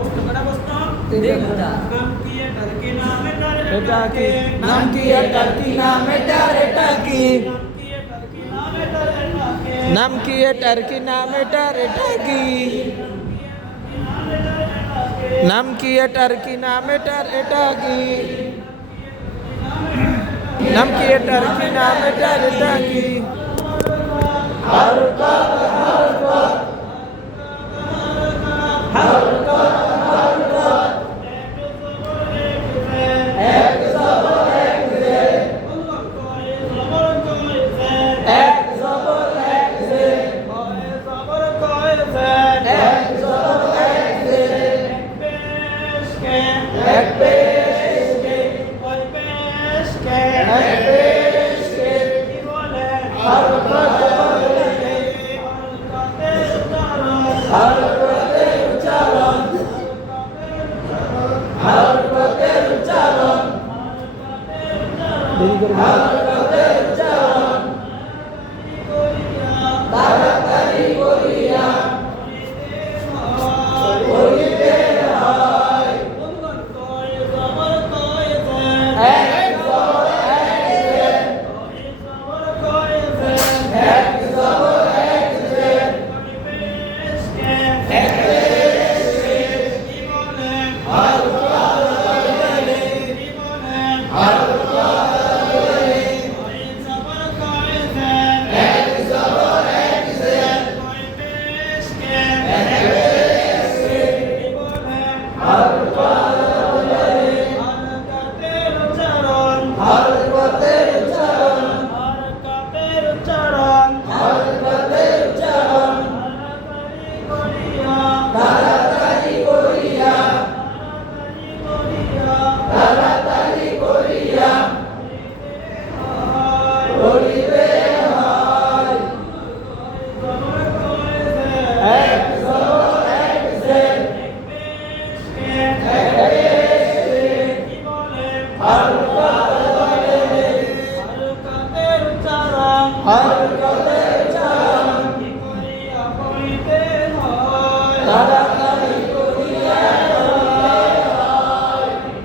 नाम किए टर्की नाम এটা কি নাম কি এটা কি নাম এটার এটা কি নাম কি এটার কি নাম এটার এটা কি নাম কি এটার কি নাম এটার এটা কি নাম কি এটার কি নাম এটার এটা কি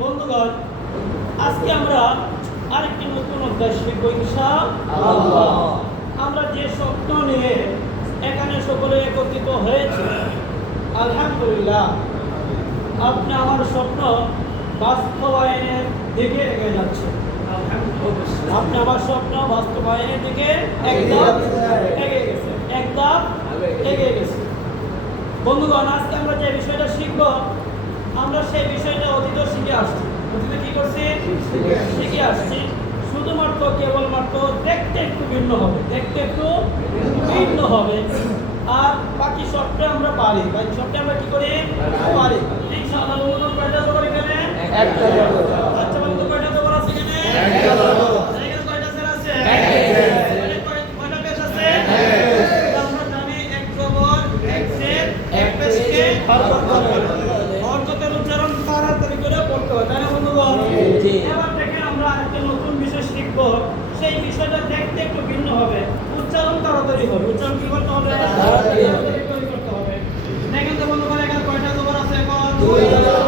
বন্ধুগণ, আজকে আমরা আরেকটি নতুন অধ্যায় শিখব ইনশাআল্লাহ। আমরা যে স্বপ্ন নিয়ে এখানে সকলে একত্রিত হয়েছে, আলহামদুলিল্লাহ আপনি আমার স্বপ্ন বাস্তবায়নের দিকে এগিয়ে যাচ্ছে। আপনি আমার স্বপ্ন বাস্তবায়নের দিকে একদম এগিয়ে গেছে, একদম এগিয়ে গেছে। বন্ধুগণ, আজকে আমরা যে বিষয়টা শিখব, আমরা সেই বিষয়টা অতীত শিখে আসছি। অতীতে কি করছি? শিখে আসছি। শুধুমাত্র কেবলমাত্র দেখতে একটু ভিন্ন হবে, দেখতে একটু ভিন্ন হবে। আর বাকি সবটা আমরা পারি, বাকি সবটা আমরা কি করি? পারি। ইনশাআল্লাহ বন্ধুগণ, কয়টা জবর এখানে? একটা জবর। আচ্ছা বন্ধু, কয়টা জবর আছে এখানে? একটা জবর। এখানে কয়টা জের আছে? একটা। কয়টা পেশ আছে? আমরা জানি এক জবর, এক জের, এক পেশকে হরকতের উচ্চারণ তাড়াতাড়ি করে পড়তে হয়, তাই না বন্ধুগণ? এবার দেখেন আমরা একটা নতুন বিষয় শিখব। সেই বিষয়টা দেখতে একটু ভিন্ন হবে, উচ্চারণ তাড়াতাড়ি হবে। উচ্চারণ কি করতে হবে? তাড়াতাড়ি করতে হবে। দেখেন তো বন্ধুগণ, এখানে কয়টা জবর আছে এখন? দুই জবর।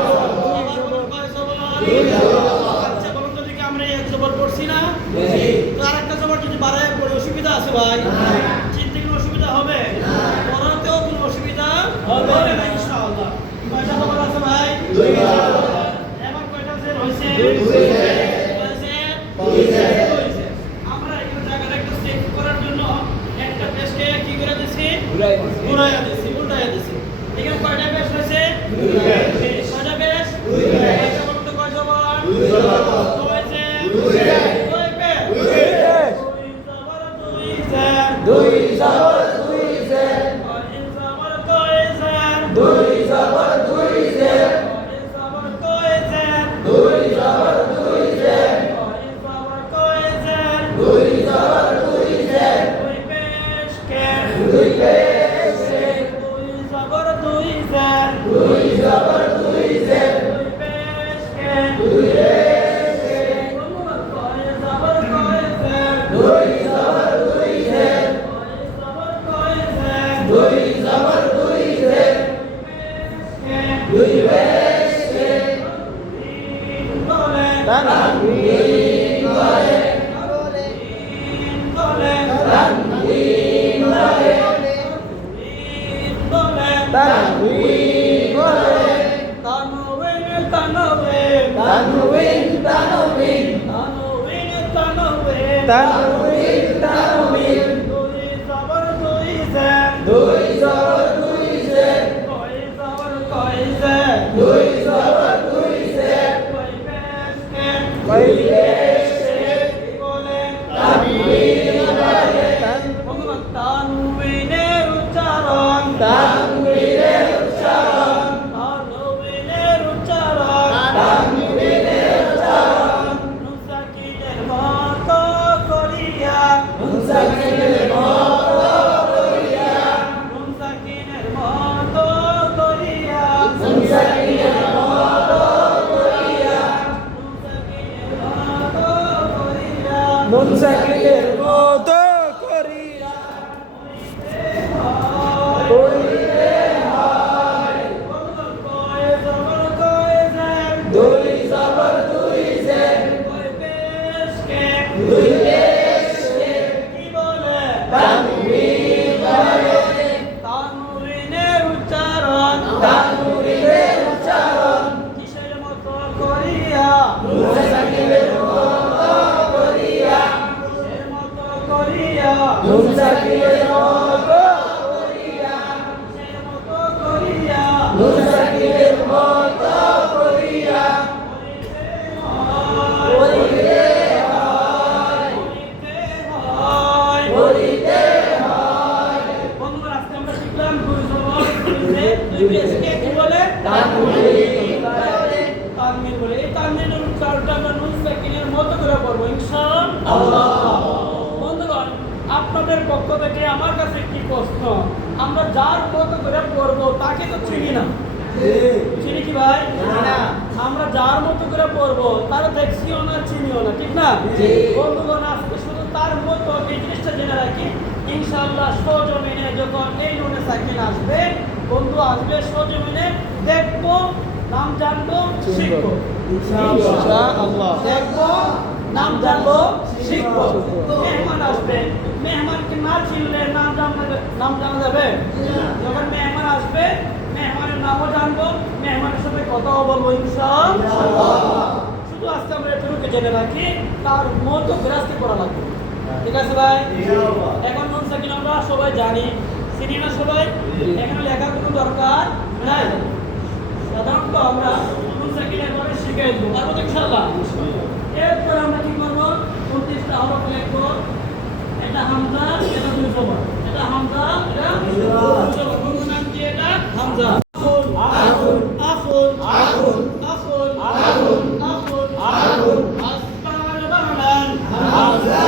কয় জবর? দুই জবর। আচ্ছা বলুন তো দেখি, আমরা এক জবর পড়ছি না? জি। তো আরেকটা জবর যদি বাড়ায় পড়ে অসুবিধা আছে ভাই? চিনতে কোনো অসুবিধা হবে? পড়াতেও কোনো অসুবিধা হবে না ইনশাআল্লাহ। কয়টা জবর আছে ভাই? দুই জবর। এবার কয়টা জের হইছে? দুই জের। হইছে? দুই জের। আমরা এই জায়গাটা একটু চেক করার জন্য একটা পেশকে কি করে দিছি? ঘুরাইয়া দিছি, উল্টাইয়া দিছি। এখানে কয়টা পেশ হইছে? দুইটা। কয়টা পেশ? দুইটা। কয়টা বলতে কয় জবর? দুই জবর। কত হইছে? দুই জের। কয় পেশ? দুই পেশ। দুই জবর দুই জের। দুই জবর দুই জের। কয় জবর কয় জের। দুই জবর দুই জের। কয় জবর কয় জের। দুই জবর দুই জের। কয় জবর কয় জের। দুই জবর দুই জের। দুই পেশ কে। দুই পেশ কে। দুই জবর দুই জের। দুই জবর বলে তানবীর বলে তানবীর বলে তানবীর বলে তানবীর তানবীর তানবীর তানবীর তানবীর তানবীর তানবীর দুই জবর দুই জের দুই জবর দুই জের কয় জবর কয় জের দুই জবর দুই জের কয় পেশ কে কয় পেশ কে বলে তানবীর বলে ভগবান তানবীরের উচ্চারণ তানবীরের উচ্চারণ তানবীরের উচ্চারণ তানবীরের উচ্চারণ নুন সাকিনের মতো করিয়া নুন সাকিনের মতো করিয়া নুন সাকিনের মতো করিয়া নুন সাকিনের মতো করিয়া নুন সাকিনের মতো করিয়া নুন সাকিনের মতো করিয়া করিতে হয় কয় জবর কয় জের দুই জবর দুই জের কয় পেশ কে দুই পেশ কে কি বলে তানবীর বলে তানবীরের উচ্চারণ তানবীরের উচ্চারণ কিসের মতো করিয়া নুন সাকিনের মতো করিয়া কিসের মতো করিয়া নুন সাকিনের মতো করিয়া কিসের মতো করিয়া নুন সাকিনের মতো করিয়া করিতে হয় করিতে হয় বন্ধুরা আজকে আমরা শিখলাম দুই জবর দুই পেশকে কি বলে তানবীর বলে তানবীর বলে এই তানবীরের উচ্চারণটা আমরা নুন সাকিনের মতো করে পড়বো ইনশাআল্লাহ। বন্ধুগণ আপনাদের পক্ষ থেকে আমার কাছে একটি প্রশ্ন, আমরা যার মতো করে পড়বো তাকে তো চিনি না, চিনি কি ভাই? না। আমরা যার মতো করে পড়বো তারা দেখছিও না চিনিও না, ঠিক না? জি। বন্ধুগণ আজকে শুধু তার মতো এই জিনিসটা জেনে রাখি, ইনশাআল্লাহ সজমিনে যখন এই নুনে সাকিন আসবে, বন্ধু আসবে সজমিনে, দেখবো, নাম জানবো, শিখবো। ইনশাআল্লাহ দেখবো, নাম জানবো, শিখবো। মেহমান আসবে, মেহমানকে না চিনলে নাম জানা যাবে? যখন মেহমান আসবে, মেহমানের নামও জানবো, মেহমানের সাথে কথাও বলবো ইনশাআল্লাহ। শুধু আজকে আমরা এটুকু জেনে রাখি, তার মতো বিরাস্তি করা লাগবে, ঠিক আছে ভাই? এখন নুন সাকিন আমরা সবাই জানি, চিনি না সবাই? এখানে লেখার কোনো দরকার নাই। সাধারণত আমরা নুন সাকিন একবারে শিখে দেবো, পারবো তো ইনশাআল্লাহ? এরপর আমরা কি করবো? 29টা হরফ লিখবো। এটা হামজা, এটা দুই জবর। এটা হামজা, এটা দুই জবর। কোন নাম কি এটা? হামজা। আখুন, আখুন, আখুন, আখুন, আখুন, আখুন, আখুন, আখুন। আসমান বানান, হামজা।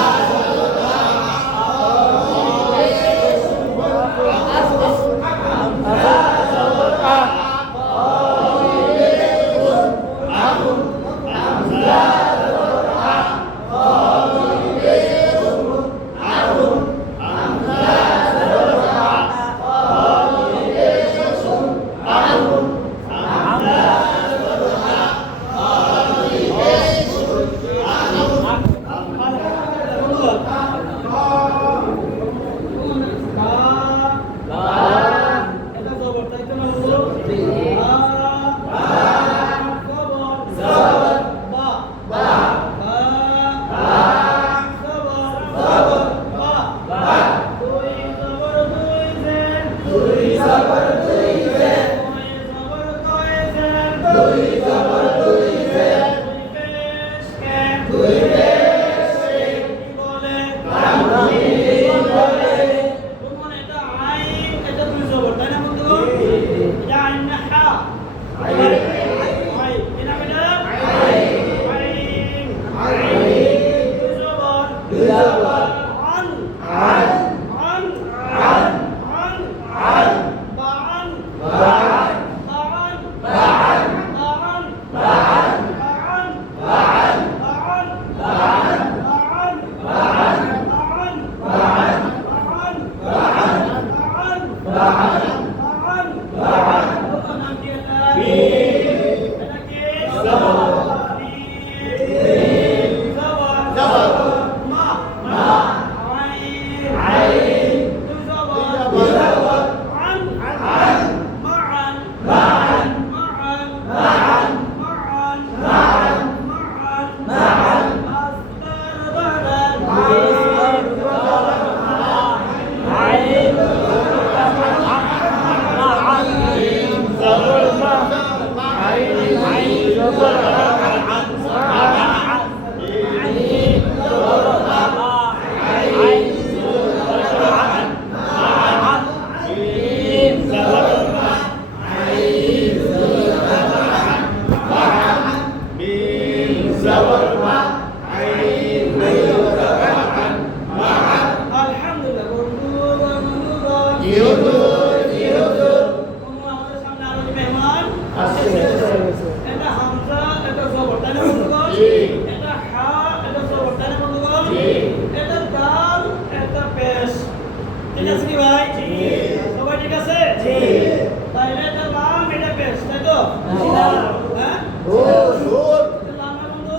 আলহামদুলিল্লাহ বন্ধুগণ আমাদের সামনে আরো মেহমান এটা হামজা এটা জবর তাই না বন্ধুগণ এটা হা এটা জবর তাই না বন্ধুগণ এটা দাল এটা পেশ ঠিক আছে কি ভাই সবাই ঠিক আছে তাহলে এটা লাম এটা পেশ তাই তো হ্যাঁ এটা লাম না বন্ধু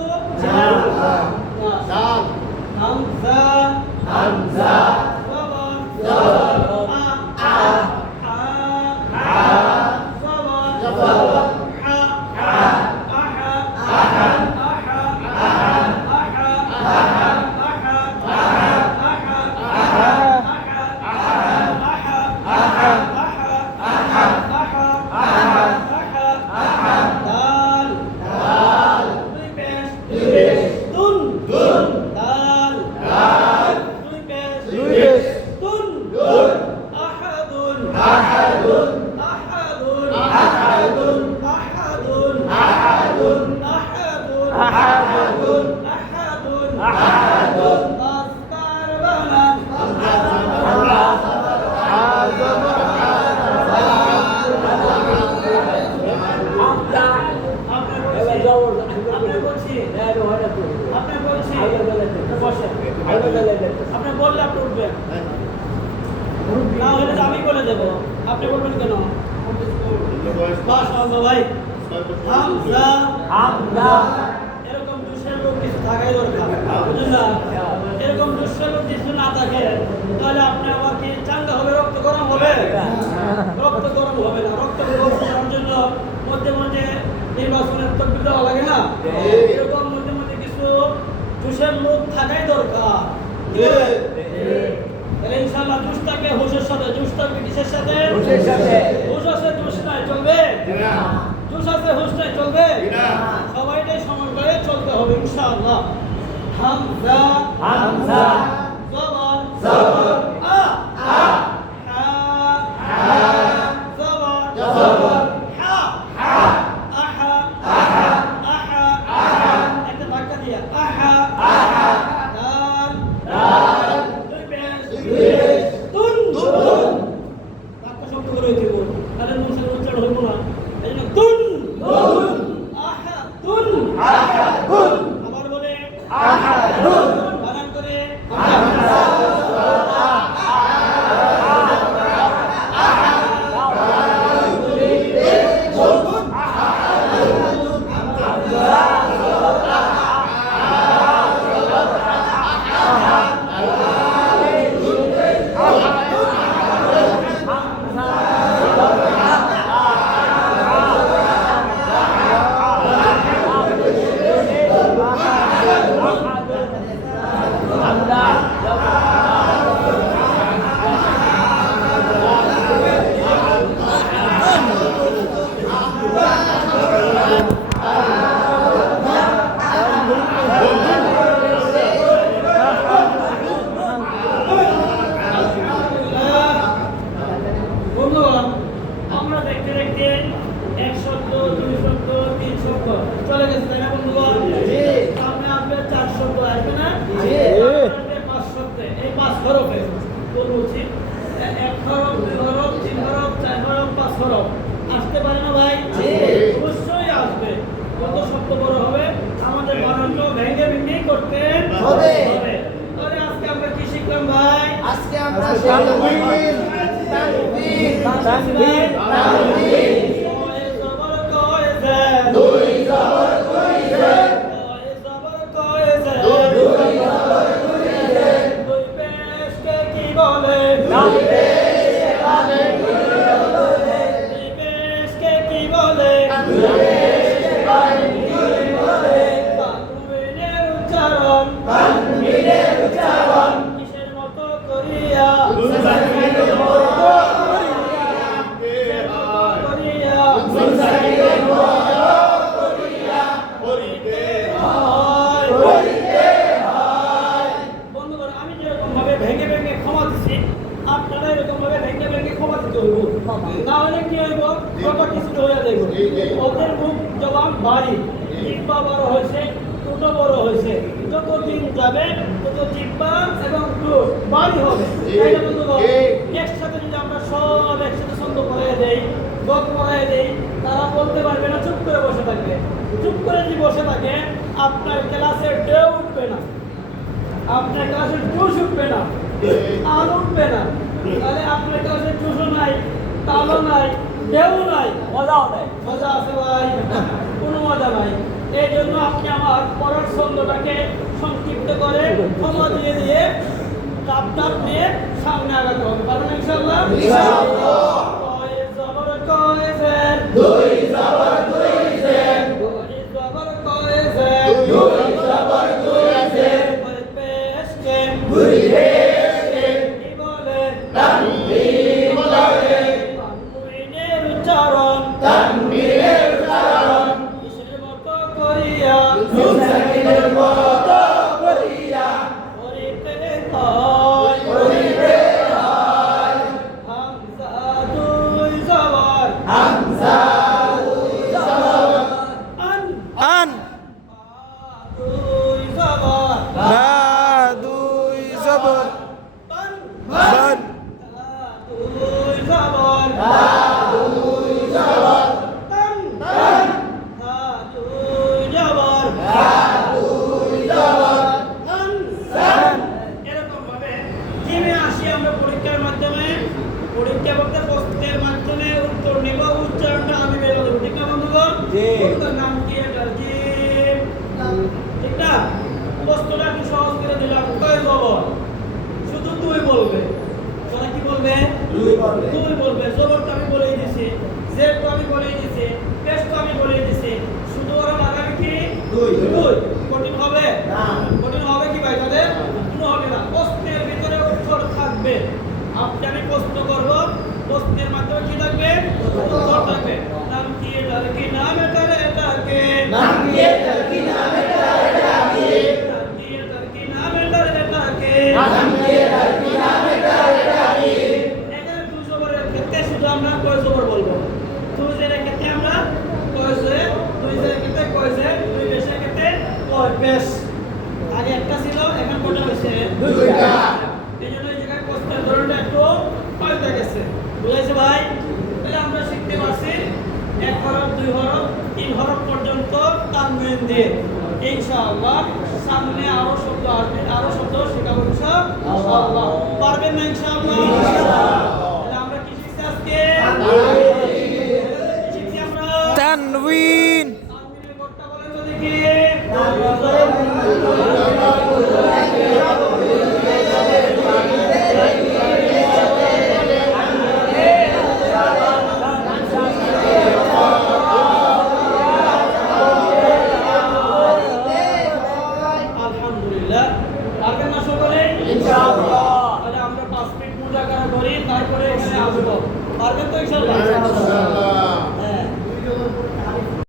হামজা জবর আপনি বললে আপনি উঠবেন না হলে তো আমি বলে দেবো আপনি বলবেন কেন মাশাআল্লাহ ভাই হামজা এরকম দুষ্টের লোক কিছু থাকাই দরকার বুঝলেন না এরকম দুষ্টের লোক কিছু না থাকে তাহলে আপনি আমার কি চাঙ্গা হবে রক্ত গরম হবে রক্ত গরম হবে না রক্ত গরম করার জন্য মধ্যে মধ্যে নির্বাচনের তকবির দেওয়া লাগে না এরকম মধ্যে মধ্যে কিছু দুষ্টের লোক থাকাই দরকার তাহলে ইনশাআল্লাহ দুষ্টাকে হুশের সাথে দুষ্টাকে কিসের সাথে হুশ আছে দুষ নাই চলবে দুষ আছে হুশ নাই চলবে সবাইটাই সমান করে চলতে হবে ইনশাআল্লাহ হামজা জবর আ হা জবর হা আহা একটা ধাক্কা দিয়া আহা দাল তুন ধাক্কা শব্দ করে দিব তাহলে মুখে উচ্চারণ হইব না এই জন্য তুন আহাদুন আবার বলে আহাদুন বানান করে চলে গেছে তাই না বন্ধুগণ সামনে আসবে 4 শব্দ আসবে না আসবে 5 শব্দে এই 5 হরফে বলছি 1 হরফ 2 হরফ 3 হরফ 4 হরফ 5 হরফ আসতে পারে না ভাই অবশ্যই আসবে কত শব্দ বড় হবে আমাদের বানানটা ভেঙে ভেঙে করতে হবে তাহলে আজকে আমরা কি শিখলাম ভাই আজকে আমরা তানবীর দুই জবর দুই জে দুই জবর দুই জে দুই পেশকে কি বলে দুই পেশ বলে দুই পেশকে কি বলে দুই পেশ বলে তানবীরের উচ্চারণ কিসের মতো করিয়া মুনসাকিনের মতো করিয়া করিয়া মুনসাকিনের মতো করিয়া হয়ে দেখো ওদের মুখ জবান বাড়ি জিহ্বা বড় হয়েছে ঠোঁট বড় হয়েছে যত দিন যাবে তত জিহ্বা এবং ঠোঁট বাড়ি হবে তাই না বন্ধুগণ? একসাথে যদি আমরা সব একসাথে ছন্দ পড়াই দেই গপ পড়াই দেই তারা বলতে পারবে না, চুপ করে বসে থাকবে। চুপ করে যদি বসে থাকে আপনার ক্লাসের ঢেউ উঠবে না, আপনার ক্লাসের জোশ উঠবে না, তাল উঠবে না। তাহলে আপনার ক্লাসের জোশও নাই, তালও নাই, ঢেউ নাই, মজাও নাই। মজা আছে ভাই? কোনো মজা নাই। এই জন্য আপনি আমার পড়ার ছন্দটাকে সংক্ষিপ্ত করে ক্ষমা দিয়ে দিয়ে চাপ চাপ নিয়ে সামনে আগাতে হবে। পারবেন ইনশাআল্লাহ? কয়ে জবর কয়ে জের, দুই জবর দুই জের, কয়ে জবর কয়ে জের, দুই জবর দুই জের, কয়ে পেশ কে, দুই রেশকে, কি বলে তানবীর বলে, তানবীরের উচ্চারণ তানবীরের উচ্চারণ, কিসের মতো করিয়া নুন সাকিনের মতো করিয়া, করিতে হয়, করিতে হয়, হামজা দুই জবর হামজা দুই জবর, আন, আন দুই জবর বা দুই জবর বান, বান দুই জবর তা দুই জবর, তান, তান, দুই জবর তা দুই জবর, আন, সান, এরকম ভাবে জিমে আসি আমরা পরীক্ষার মাধ্যমে, পরীক্ষা বলতে প্রশ্নের মাধ্যমে উত্তর নিব, উচ্চারণটা আমি বেরো দেবো। ঠিক না বন্ধুগণ? জি। ওটার নাম কি? এটার জিম। ঠিক না? প্রশ্নটা কি সহজ করে দিলাম, কয় জবর? শুধু তুই বলবে। তোরা কি বলবে? দুই বলবে। তুই বলবে। জবর তো আমি বলেই দিছি, জের তো আমি বলেই দিছি, পেশ তো আমি বলেই দিছি। শুধু ওরা লাগাবে কি? দুই। দুই। কঠিন হবে? না। কঠিন হবে কি ভাই তাদের? কোনো হবে না। প্রশ্নের ভিতরে উত্তর থাকবে। আমি প্রশ্ন করব, প্রশ্নের মাধ্যমে কি থাকবে? উত্তর থাকবে। নাম কি? এটার কি নাম? এটার এটা কে? নাম কি এটার কি নাম এটার এটা কি? নাম কি? এটার কি নাম? এটার এটা কে? নাম কি এটার কি নাম এটার এটা কি? এখানে দুই জবরের ক্ষেত্রে শুধু আমরা কয় জবর বলবো? দুই জেরের ক্ষেত্রে আমরা কয় জের, দুই জেরের ক্ষেত্রে কয় জের, দুই পেশের ক্ষেত্রে কয় পেশ। আগে একটা ছিল, এখন কটা হয়েছে? দুইটা। এই জন্য এই জায়গায় প্রশ্নের ধরনটা একটু পাল্টে গেছে। বুঝাইছে ভাই? তাহলে আমরা শিখতে পারছি এক হরফ, দুই হরফ, তিন হরফ পর্যন্ত তানবিন দিয়ে। ইনশাআল্লাহ সামনে আরো শব্দ আসবে, আরো শব্দ শেখাবো ইনশাআল্লাহ। পারবেন না ইনশাআল্লাহ? তাহলে আমরা কি শিখছি আজকে? কি শিখছি আমরা? তানবিন তানবিনের কোডটা বলেন তো দেখি। আলহামদুলিল্লাহ। পারবেন না সকলে? ইনশাআল্লাহ। তাহলে আমরা 5 মিনিট মুজাকারা করি, তারপরে এখানে আসবো। পারবেন তো ইনশাআল্লাহ? ইনশাআল্লাহ।